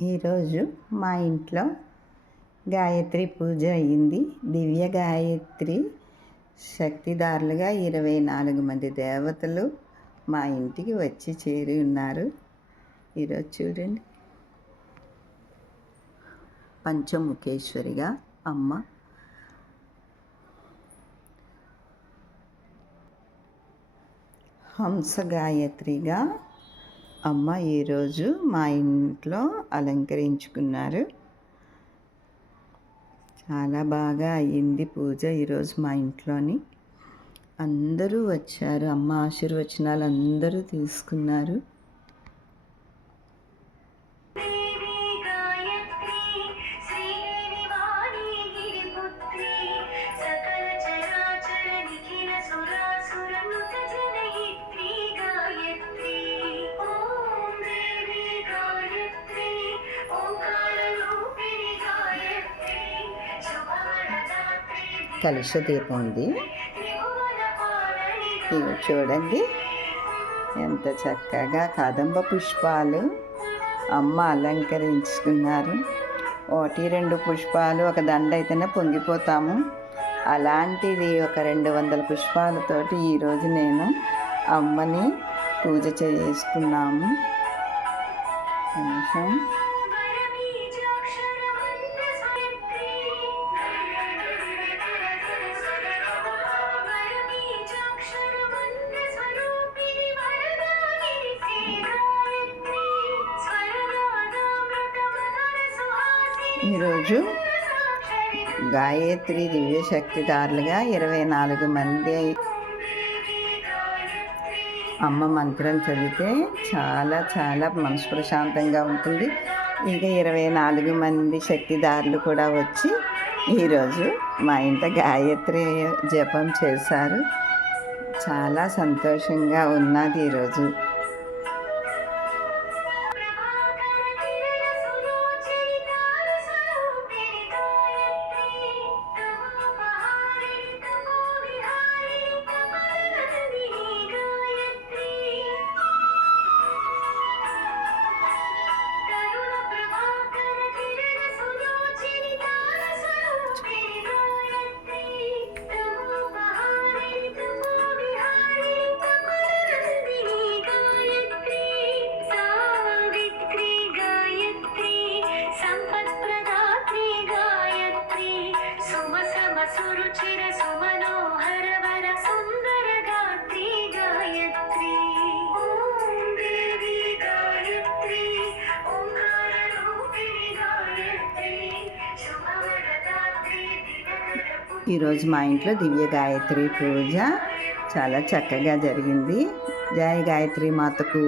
ఈరోజు మా ఇంట్లో గాయత్రి పూజ అయ్యింది. దివ్య గాయత్రి శక్తిదారులుగా 24 మంది దేవతలు మా ఇంటికి వచ్చి చేరి ఉన్నారు. ఈరోజు చూడండి, పంచముఖేశ్వరిగా అమ్మ, హంస గాయత్రిగా అమ్మ ఈరోజు మా ఇంట్లో అలంకరించుకున్నారు. చాలా బాగా అయ్యింది పూజ ఈరోజు మా ఇంట్లోని. అందరూ వచ్చారు, అమ్మ ఆశీర్వచనాలు అందరూ తీసుకున్నారు. కలశ దీపం ఉంది, చూడండి ఎంత చక్కగా కదంబ పుష్పాలు అమ్మ అలంకరించుకున్నారు. 1-2 పుష్పాలు ఒక దండ అయితేనే పొంగిపోతాము, అలాంటిది ఒక 200 పుష్పాలతోటి ఈరోజు నేను అమ్మని పూజ చేసుకున్నాము. నిమిషం ఈరోజు గాయత్రి దివ్యశక్తిదారులుగా 24 మంది అమ్మ మంత్రం చదివితే చాలా చాలా మనసు ప్రశాంతంగా ఉంటుంది. ఇక 24 మంది శక్తిదారులు కూడా వచ్చి ఈరోజు మా ఇంట గాయత్రి జపం చేశారు. చాలా సంతోషంగా ఉన్నది ఈరోజు. ఈరోజు మా ఇంట్లో దివ్య గాయత్రి పూజ చాలా చక్కగా జరిగింది. జై గాయత్రి మాతకు.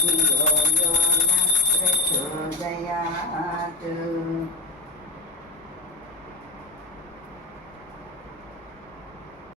धियो यो न प्रचोदयात्.